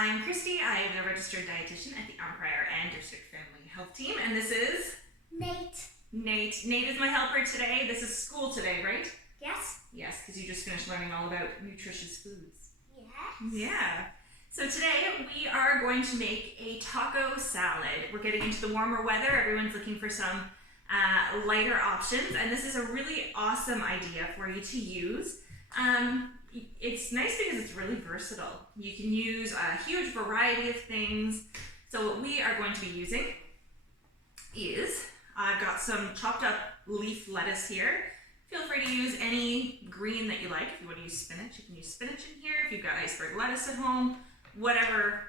I'm Christy. I am the registered dietitian at the Empire and District Family Health Team, and this is Nate. Nate is my helper today. This is school today, right? Yes. Yes, because you just finished learning all about nutritious foods. Yes. Yeah. So today we are going to make a taco salad. We're getting into the warmer weather. Everyone's looking for some lighter options, and this is a really awesome idea for you to use. It's nice because it's really versatile. You can use a huge variety of things. So what we are going to be using is, I've got some chopped up leaf lettuce here. Feel free to use any green that you like. If you want to use spinach, you can use spinach in here. If you've got iceberg lettuce at home, whatever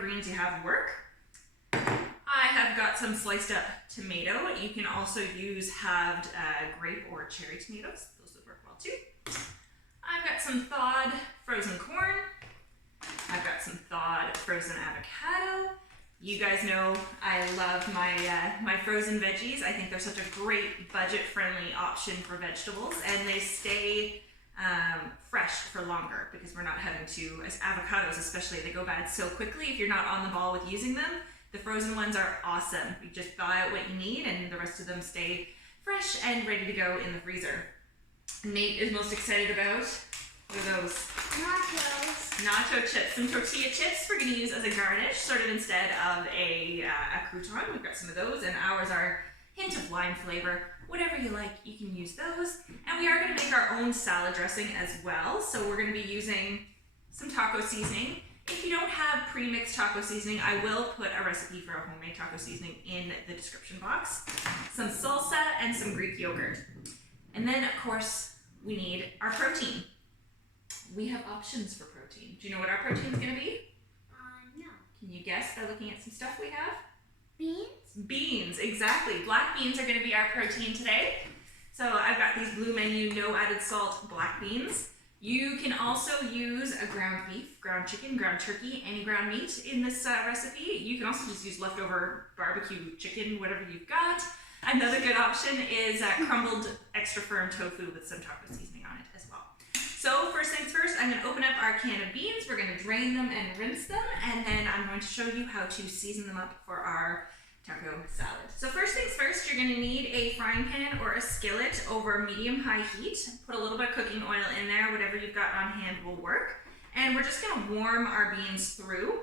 greens you have work. I have got some sliced up tomato. You can also use halved grape or cherry tomatoes. Those would work well too. I've got some thawed frozen corn. I've got some thawed frozen avocado. You guys know I love my frozen veggies. I think they're such a great budget-friendly option for vegetables, and they stay fresh for longer because we're not having to, as avocados especially, they go bad so quickly if you're not on the ball with using them. The frozen ones are awesome. You just buy out what you need and the rest of them stay fresh and ready to go in the freezer. Nate is most excited about, what are those? Nachos. Nacho chips. Some tortilla chips we're going to use as a garnish, sort of instead of a crouton. We've got some of those, and ours are hint of lime flavor. Whatever you like, you can use those. And we are going to make our own salad dressing as well. So we're going to be using some taco seasoning. If you don't have pre-mixed taco seasoning, I will put a recipe for a homemade taco seasoning in the description box. Some salsa and some Greek yogurt. And then, of course, we need our protein. We have options for protein. Do you know what our protein is going to be? No. Can you guess by looking at some stuff we have? Beans? Beans, exactly. Black beans are going to be our protein today. So I've got these Blue Menu, no added salt, black beans. You can also use a ground beef, ground chicken, ground turkey, any ground meat in this recipe. You can also just use leftover barbecue chicken, whatever you've got. Another good option is crumbled extra firm tofu with some taco seasoning on it as well. So first things first, I'm going to open up our can of beans. We're going to drain them and rinse them, and then I'm going to show you how to season them up for our taco salad. So first things first, you're going to need a frying pan or a skillet over medium-high heat. Put a little bit of cooking oil in there. Whatever you've got on hand will work. And we're just going to warm our beans through.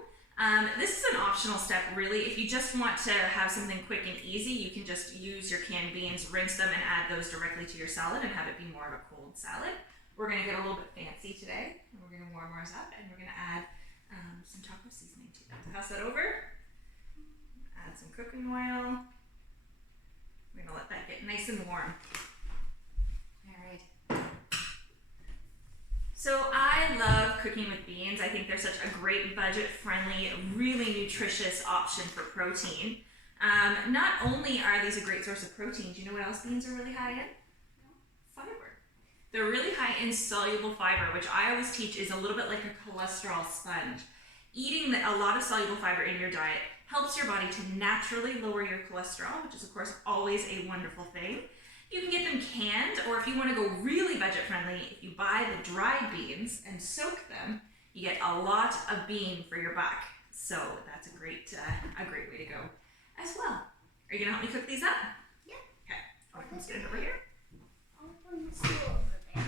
This is an optional step, really. If you just want to have something quick and easy, you can just use your canned beans, rinse them, and add those directly to your salad and have it be more of a cold salad. We're going to get a little bit fancy today. And we're going to warm ours up, and we're going to add some taco seasoning to them. Pass that over. Add some cooking oil. We're going to let that get nice and warm. All right. So I love cooking with beans. I think they're such a great budget-friendly, really nutritious option for protein. Not only are these a great source of protein, do you know what else beans are really high in? Fiber. They're really high in soluble fiber, which I always teach is a little bit like a cholesterol sponge. Eating a lot of soluble fiber in your diet helps your body to naturally lower your cholesterol, which is of course always a wonderful thing. You can get them canned, or if you want to go really budget friendly, if you buy the dried beans and soak them, you get a lot of bean for your buck. So that's a great way to go as well. Are you gonna help me cook these up? Yeah. Okay. I'll come stand over here. I'll put the stool over there.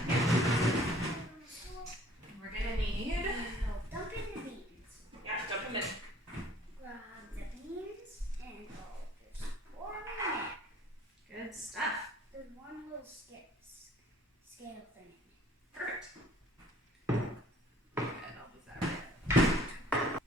We're gonna need. Dump in the beans. Yeah, dump them in. Grab the beans and I'll just pour them in. Good stuff. There's one little scale thing. Perfect. Good, I'll move that right.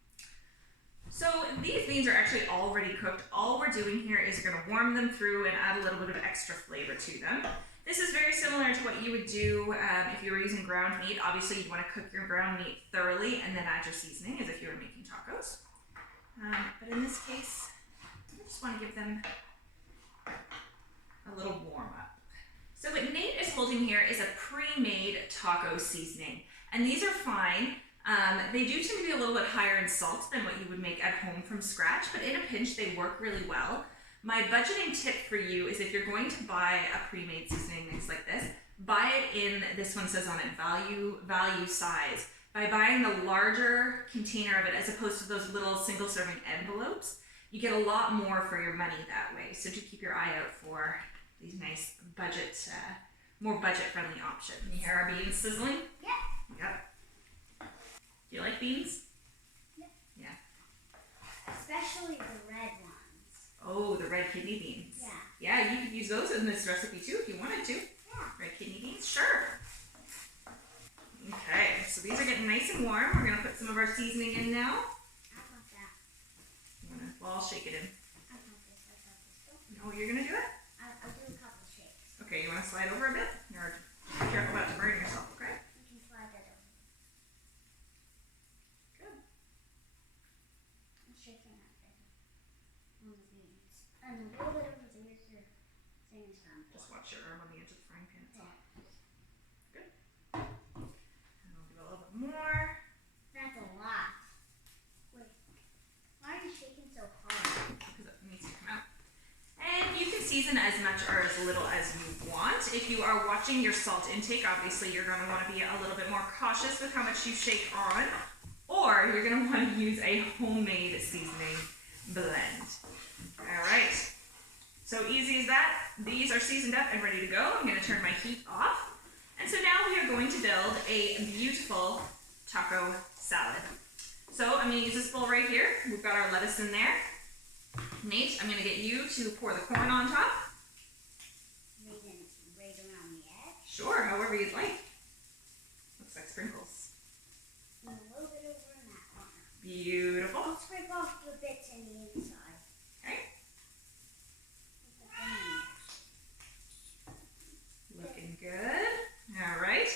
So these beans are actually already cooked. All we're doing here is we're going to warm them through and add a little bit of extra flavor to them. This is very similar to what you would do if you were using ground meat. Obviously, you'd want to cook your ground meat thoroughly and then add your seasoning as if you were making tacos. But in this case, I just want to give them a little warm up. So what Nate is holding here is a pre-made taco seasoning, and these are fine. They do tend to be a little bit higher in salt than what you would make at home from scratch, but in a pinch they work really well. My budgeting tip for you is if you're going to buy a pre-made seasoning mix like this, buy it in, this one says on it, value size. by buying the larger container of it as opposed to those little single serving envelopes, you get a lot more for your money that way. So do keep your eye out for these nice budget, more budget friendly options. You hear our beans sizzling? Yep. Yep. Do you like beans? Yep. Yeah. Especially the red ones. Oh, the red kidney beans. Yeah. Yeah, you could use those in this recipe too if you wanted to. Yeah. Red kidney beans, sure. Okay, so these are getting nice and warm. We're gonna put some of our seasoning in now. I want that. Well, I'll shake it in. I want this. Oh, you're gonna do it? I'll do a couple shakes. Okay, you wanna slide over a bit? Or be careful about to burn yourself, okay? You can slide that over. Good. I'm shaking that bit on the beans. And a little bit over the mixer thing is on. Just watch your arm on the edge of the frying pan. It's Yeah. hot. Good. And I'll do a little bit more. That's a lot. Wait. Why are you shaking so hard? Because it needs to come out. And you can season as much or as little as you want. If you are watching your salt intake, obviously you're going to want to be a little bit more cautious with how much you shake on, or you're going to want to use a homemade seasoning blend. All right, so easy as that. These are seasoned up and ready to go. I'm going to turn my heat off. And so now we are going to build a beautiful taco salad. So I'm going to use this bowl right here. We've got our lettuce in there. Nate, I'm going to get you to pour the corn on top. Right around the edge. Sure, however you'd like. Looks like sprinkles. And a little bit over in that corner. Beautiful. I'll scrape off the bits in the inside. Okay. Put them in there. Looking good. All right.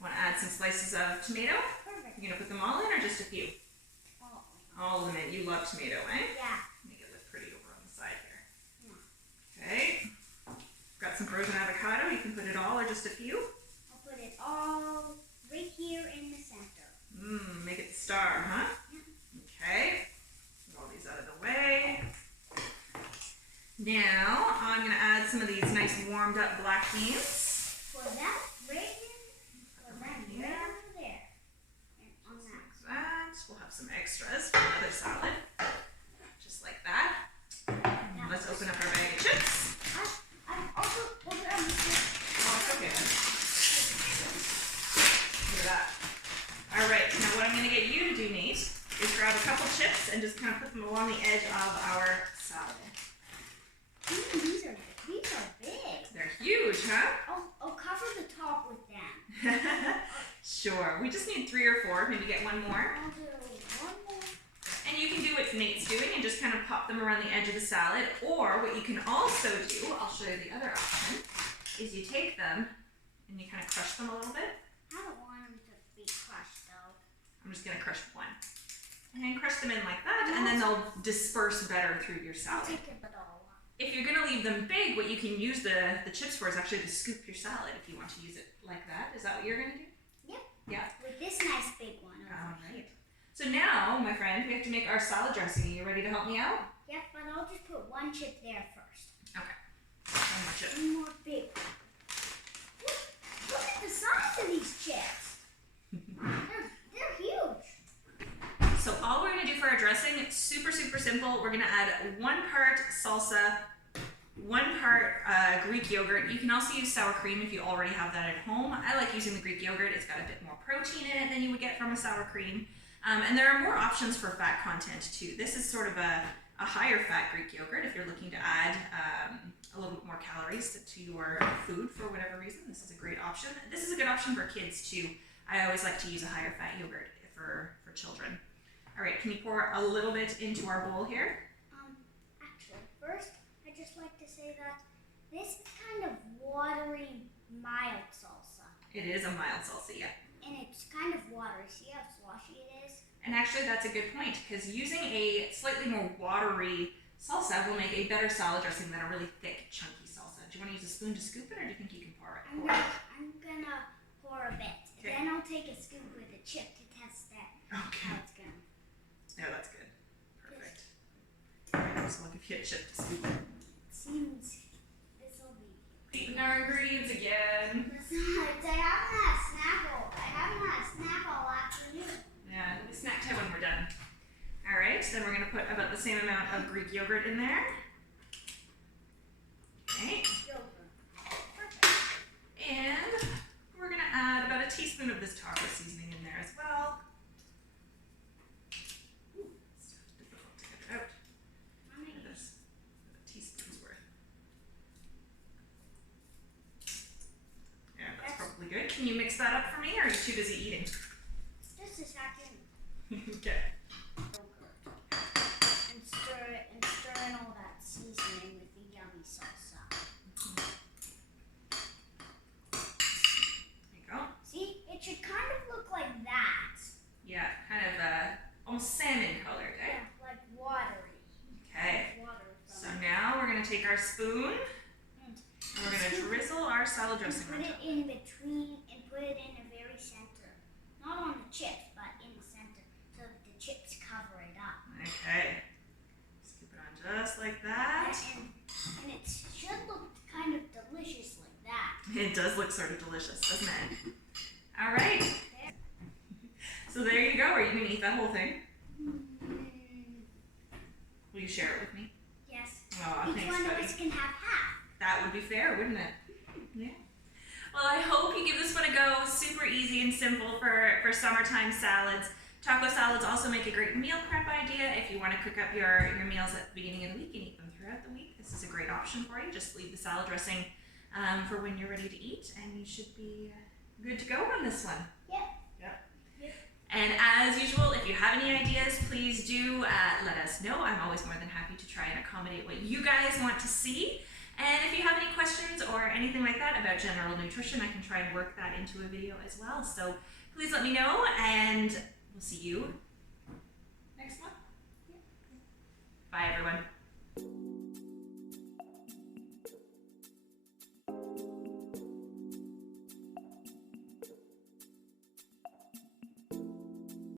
Want to add some slices of tomato? Perfect. You're going to put them all in or just a few? Oh. All of them in. You love tomato, eh? Yeah. Make it look pretty over on the side here. Yeah. Okay. Got some frozen avocado. You can put it all or just a few. I'll put it all right here in the center. Make it the star, huh? Yeah. Okay. Get all these out of the way. Now, I'm going to add some of these nice warmed up black beans. Pour that right in. Pour that right over there. And on that. Like that. We'll have some extras for another salad. Just like that. And let's open up our bag of chips. I've also pulled it on the chips. Oh, it's okay. Look at that. All right, now what I'm going to get you to do, Nate, is grab a couple chips and just kind of put them along the edge of our salad. These are big. They're huge, huh? I'll cover the top with them. Sure. We just need 3 or 4. Maybe get one more. I'll do one more. And you can do what Nate's doing and just kind of pop them around the edge of the salad. Or what you can also do, I'll show you the other option, is you take them and you kind of crush them a little bit. I don't want them to be crushed though. I'm just going to crush one. And then crush them in like that, and then they'll disperse better through your I'll salad. take it all up. If you're going to leave them big, what you can use the chips for is actually to scoop your salad if you want to use it like that. Is that what you're going to do? Yep. Yeah. With this nice big one over All here. right. So now, my friend, we have to make our salad dressing. Are you ready to help me out? Yep, but I'll just put one chip there first. Okay. One more chip. One more big one. Look at the size of these chips. They're huge. So all we're going to do for our dressing, super, super simple. We're going to add 1 part salsa, 1 part Greek yogurt. You can also use sour cream if you already have that at home. I like using the Greek yogurt. It's got a bit more protein in it than you would get from a sour cream. And there are more options for fat content too. This is sort of a higher fat Greek yogurt if you're looking to add a little bit more calories to your food for whatever reason. This is a great option. This is a good option for kids too. I always like to use a higher fat yogurt for children. All right, can you pour a little bit into our bowl here? Actually, first, I'd just like to say that this is kind of watery, mild salsa. It is a mild salsa, yeah. And it's kind of watery. See how sloshy it is? And actually, that's a good point, because using a slightly more watery salsa will make a better salad dressing than a really thick, chunky salsa. Do you want to use a spoon to scoop it, or do you think you can pour it? I'm gonna pour a bit. Okay. Then I'll take a scoop with a chip to test that. Okay. How it's going. Yeah, that's good. Perfect. All right, so I'll give you a chip to scoop it. Seems this'll be. Eating our ingredients again. Besides, I haven't had Snapple. I haven't had Snapple afternoon. mixed, then we're going to put about the same amount of Greek yogurt in there. Okay. Yogurt. Perfect. And we're going to add about a teaspoon of this taco seasoning in there as well. Ooh, it's difficult to get it out. Look at this. A teaspoon's worth. Yeah, that's probably good. Can you mix that up for me, or are you too busy eating? Just a second. Okay. And stir in all that seasoning with the yummy salsa. There you go. See, it should kind of look like that. Yeah, kind of almost salmon colored, eh? Yeah, like watery. Okay. Like water So from now we're going to take our spoon and and we're going to drizzle our salad dressing put on it top. in between and put it in the very center. Not on the chips, but in the center, so that the chips cover it up. Okay. Scoop it on just like that. And it should look kind of delicious like that. It does look sort of delicious, doesn't it? All right. There. So there you go. Are you going to eat that whole thing? Mm, Will you share it with me? yes. Oh, Each thanks, one of buddy. us can have half. That would be fair, wouldn't it? Yeah. Well, I hope you give this one a go. Super easy and simple for summertime salads. Taco salads also make a great meal prep idea. If you want to cook up your meals at the beginning of the week and eat them throughout the week, this is a great option for you. Just leave the salad dressing for when you're ready to eat, and you should be good to go on this one. Yep. Yep. Yep. And as usual, if you have any ideas, please do let us know. I'm always more than happy to try and accommodate what you guys want to see. And if you have any questions or anything like that about general nutrition, I can try and work that into a video as well. So please let me know, and we'll see you